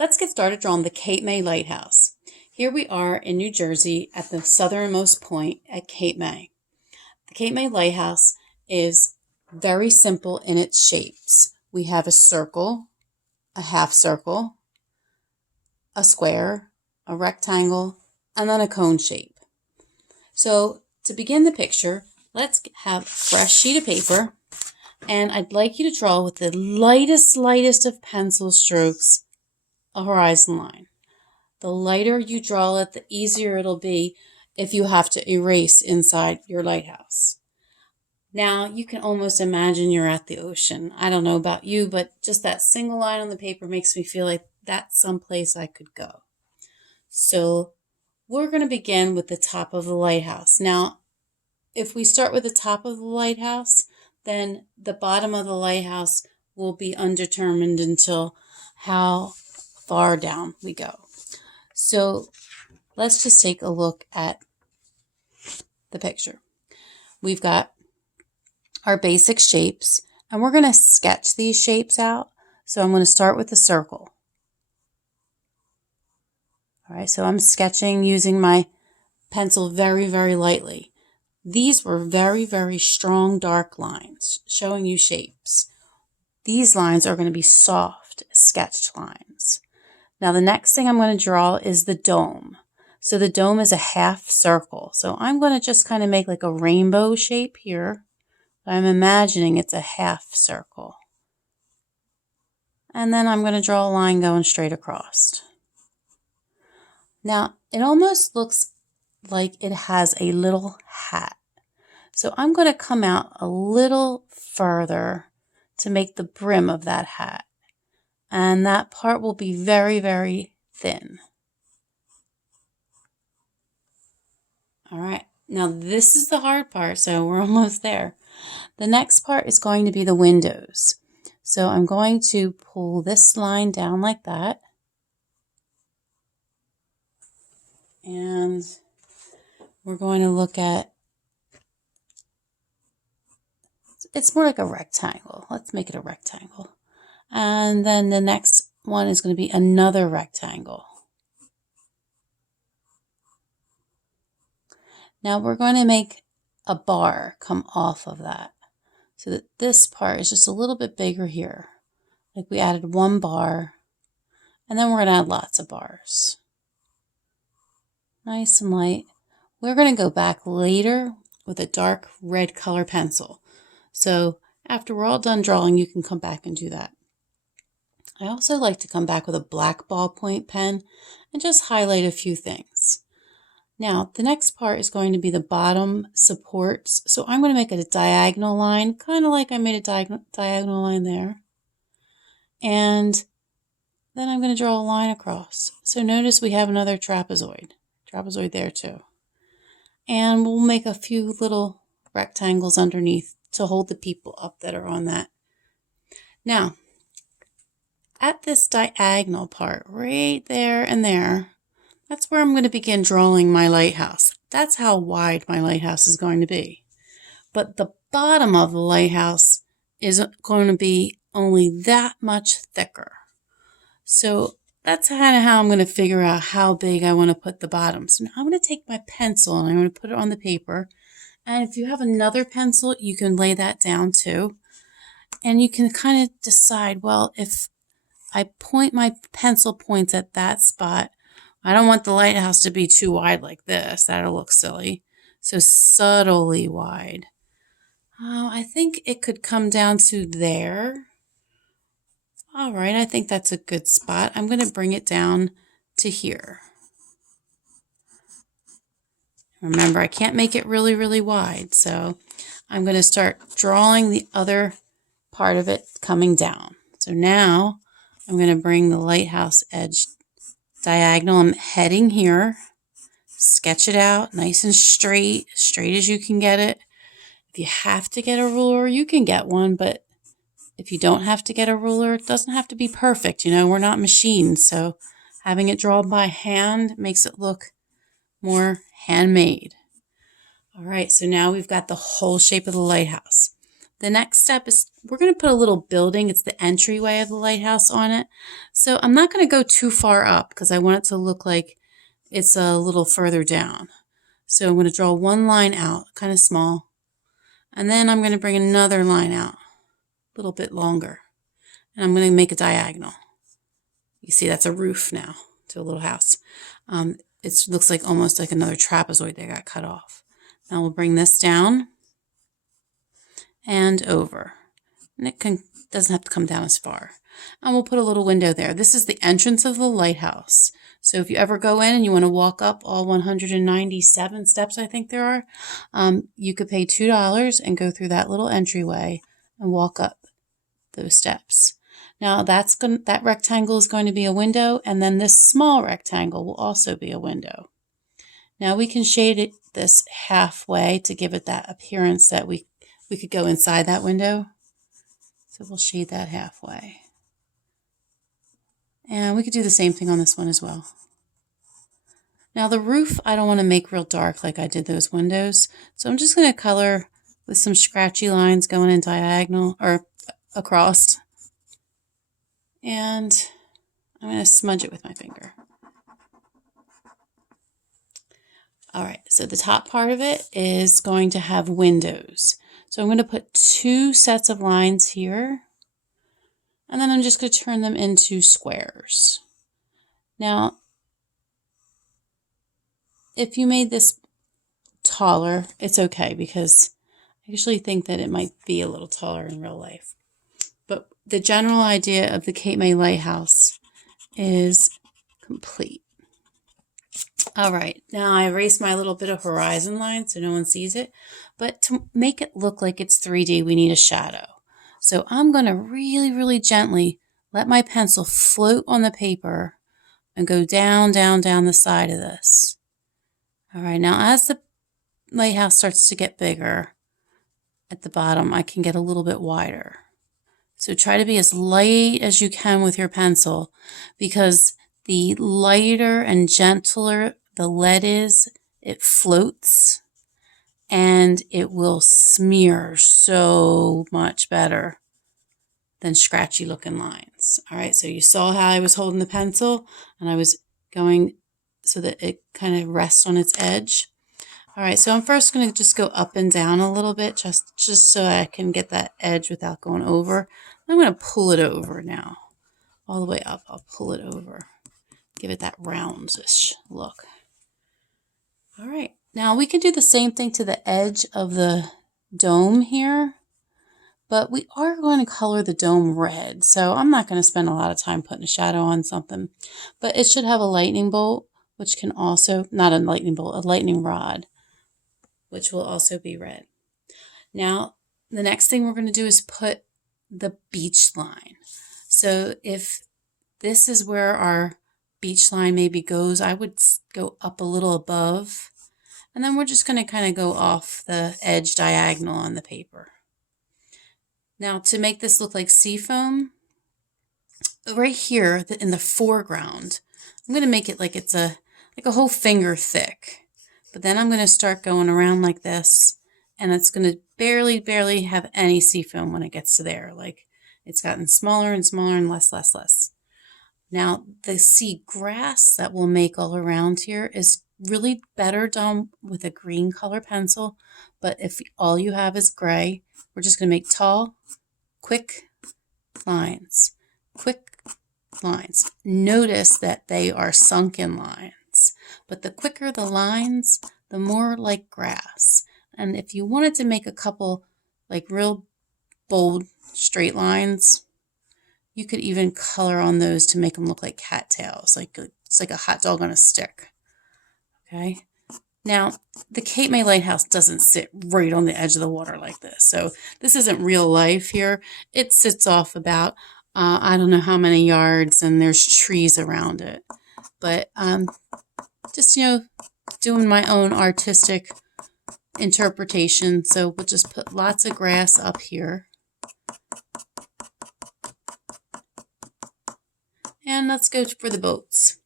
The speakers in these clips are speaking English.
Let's get started drawing the Capemay Lighthouse. Here we are in New Jersey at the southernmost point at Capemay. The Capemay Lighthouse is very simple in its shapes. We have a circle, a half circle, a square, a rectangle, and then a cone shape. So to begin the picture, let's have a fresh sheet of paper, and I'd like you to draw with the lightest of pencil strokes a horizon line. The lighter you draw it, the easier it'll be if you have to erase inside your lighthouse. Now you can almost imagine you're at the ocean. I don't know about you, but just that single line on the paper makes me feel like that's someplace I could go. So we're going to begin with the top of the lighthouse. Now, if we start with the top of the lighthouse, then the bottom of the lighthouse will be undetermined until how far down we go. So let's just take a look at the picture. We've got our basic shapes, and we're going to sketch these shapes out. So I'm going to start with the circle. All right, so I'm sketching using my pencil very lightly. These were very strong dark lines showing you shapes. These lines are going to be soft sketched lines. Now the next thing I'm going to draw is the dome. So the dome is a half circle. So I'm going to just kind of make like a rainbow shape here. I'm imagining it's a half circle. And then I'm going to draw a line going straight across. Now it almost looks like it has a little hat. So I'm going to come out a little further to make the brim of that hat. And that part will be very thin. All right, now this is the hard part, so we're almost there. The next part is going to be the windows. So I'm going to pull this line down like that. And we're going to look at, it's more like a rectangle. Let's make it a rectangle. And then the next one is going to be another rectangle. Now we're going to make a bar come off of that so that this part is just a little bit bigger here. Like we added one bar, and then we're going to add lots of bars. Nice and light. We're going to go back later with a dark red color pencil. So after we're all done drawing, you can come back and do that. I also like to come back with a black ballpoint pen and just highlight a few things. Now, the next part is going to be the bottom supports. So I'm going to make a diagonal line, kind of like I made a diagonal line there. And then I'm going to draw a line across. So notice we have another trapezoid there too. And we'll make a few little rectangles underneath to hold the people up that are on that. Now, at this diagonal part, right there and there, that's where I'm going to begin drawing my lighthouse. That's how wide my lighthouse is going to be. But the bottom of the lighthouse is going to be only that much thicker. So that's kind of how I'm going to figure out how big I want to put the bottom. So now I'm going to take my pencil and I'm going to put it on the paper. And if you have another pencil, you can lay that down too. And you can kind of decide, well, if I point my pencil points at that spot, I don't want the lighthouse to be too wide like this. That'll look silly. So subtly wide. I think it could come down to there. All right, I think that's a good spot. I'm going to bring it down to here. Remember, I can't make it really wide, so I'm going to start drawing the other part of it coming down. So now I'm going to bring the lighthouse edge diagonal. I'm heading here. Sketch it out nice and straight as you can get it. If you have to get a ruler, you can get one, but if you don't have to get a ruler, it doesn't have to be perfect. You know, we're not machines, so having it drawn by hand makes it look more handmade. All right, so now we've got the whole shape of the lighthouse. the next step is we're going to put a little building. It's the entryway of the lighthouse on it. So I'm not going to go too far up because I want it to look like it's a little further down. So I'm going to draw one line out, kind of small. And then I'm going to bring another line out, a little bit longer. And I'm going to make a diagonal. You see that's a roof now to a little house. It looks like almost like another trapezoid that got cut off. Now we'll bring this down and over. And it doesn't have to come down as far. And we'll put a little window there. This is the entrance of the lighthouse. So if you ever go in and you want to walk up all 197 steps, I think there are, you could pay $2 and go through that little entryway and walk up those steps. Now that rectangle is going to be a window, and then this small rectangle will also be a window. Now we can shade this halfway to give it that appearance that we could go inside that window. So we'll shade that halfway. And we could do the same thing on this one as well. Now the roof, I don't want to make real dark like I did those windows. So I'm just going to color with some scratchy lines going in diagonal or across. And I'm going to smudge it with my finger. All right, so the top part of it is going to have windows. So I'm going to put 2 sets of lines here. And then I'm just going to turn them into squares. Now, if you made this taller, it's okay because I usually think that it might be a little taller in real life. But the general idea of the Capemay Lighthouse is complete. All right, now I erased my little bit of horizon line so no one sees it. But to make it look like it's 3D, we need a shadow. So I'm going to really, really gently let my pencil float on the paper and go down, down, down the side of this. All right, now as the lighthouse starts to get bigger at the bottom, I can get a little bit wider. So try to be as light as you can with your pencil, because the lighter and gentler the lead is, it floats and it will smear so much better than scratchy looking lines. All right, so you saw how I was holding the pencil and I was going so that it kind of rests on its edge. All right, so I'm first going to just go up and down a little bit just so I can get that edge without going over. I'm going to pull it over now. All the way up, I'll pull it over. Give it that roundish look. All right, now we can do the same thing to the edge of the dome here, but we are going to color the dome red. So I'm not going to spend a lot of time putting a shadow on something, but it should have a lightning bolt, which can also, not a lightning bolt, a lightning rod, which will also be red. Now, the next thing we're going to do is put the beach line. So if this is where our beach line maybe goes, I would go up a little above, and then we're just going to kind of go off the edge diagonal on the paper. Now to make this look like seafoam, right here in the foreground, I'm going to make it like it's like a whole finger thick. But then I'm going to start going around like this, and it's going to barely have any seafoam when it gets to there. Like it's gotten smaller and smaller and less. Now the sea grass that we'll make all around here is really better done with a green color pencil. But if all you have is gray, we're just going to make tall, quick lines. Quick lines. Notice that they are sunken lines. But the quicker the lines, the more like grass. And if you wanted to make a couple like real bold straight lines, you could even color on those to make them look like cattails. Like it's like a hot dog on a stick. Okay. Now, the Capemay Lighthouse doesn't sit right on the edge of the water like this. So this isn't real life here. It sits off about, I don't know how many yards, and there's trees around it. But just, doing my own artistic interpretation. So we'll just put lots of grass up here. And let's go for the boats.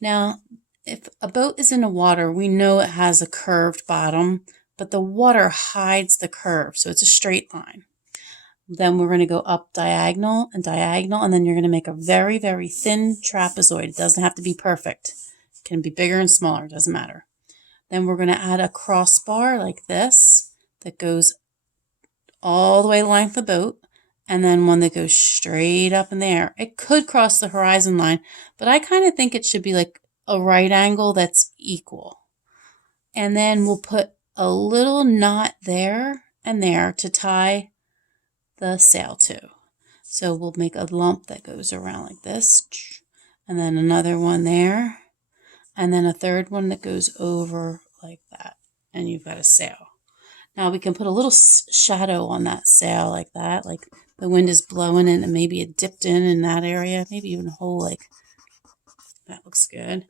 Now, if a boat is in the water, we know it has a curved bottom, but the water hides the curve, so it's a straight line. Then we're going to go up diagonal and diagonal, and then you're going to make a very, very thin trapezoid. It doesn't have to be perfect. It can be bigger and smaller, it doesn't matter. Then we're going to add a crossbar like this that goes all the way the length of the boat, and then one that goes straight up in the air. It could cross the horizon line, but I kind of think it should be like a right angle that's equal. And then we'll put a little knot there and there to tie the sail to. So we'll make a lump that goes around like this, and then another one there, and then a third one that goes over like that, and you've got a sail. Now we can put a little shadow on that sail like that, like the wind is blowing in and maybe it dipped in that area, maybe even a hole like that looks good.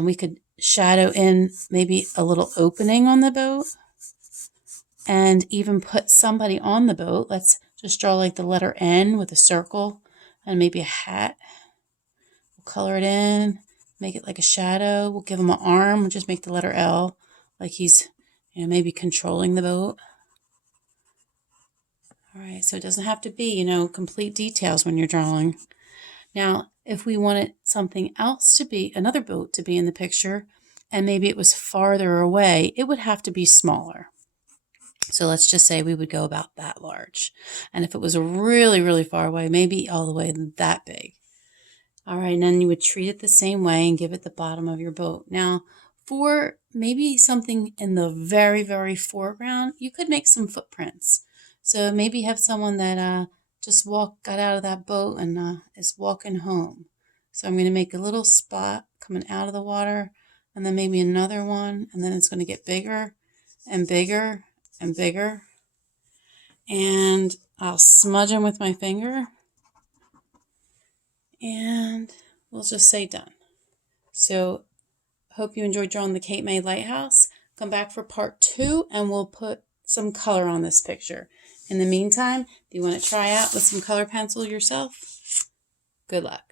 We could shadow in maybe a little opening on the boat and even put somebody on the boat. Let's just draw like the letter N with a circle and maybe a hat. We'll color it in, make it like a shadow. We'll give him an arm, we'll just make the letter L, like he's maybe controlling the boat. All right, so it doesn't have to be, complete details when you're drawing. Now, if we wanted something else to be, another boat to be in the picture, and maybe it was farther away, it would have to be smaller. So let's just say we would go about that large. And if it was really, really far away, maybe all the way that big. All right, and then you would treat it the same way and give it the bottom of your boat. Now, for maybe something in the very, very foreground, you could make some footprints. So maybe have someone that just got out of that boat and is walking home. So I'm going to make a little spot coming out of the water, and then maybe another one, and then it's going to get bigger and bigger and bigger. And I'll smudge them with my finger, and we'll just say done. So hope you enjoyed drawing the Capemay Lighthouse. Come back for part 2 and we'll put some color on this picture. In the meantime, if you want to try out with some color pencil yourself, good luck.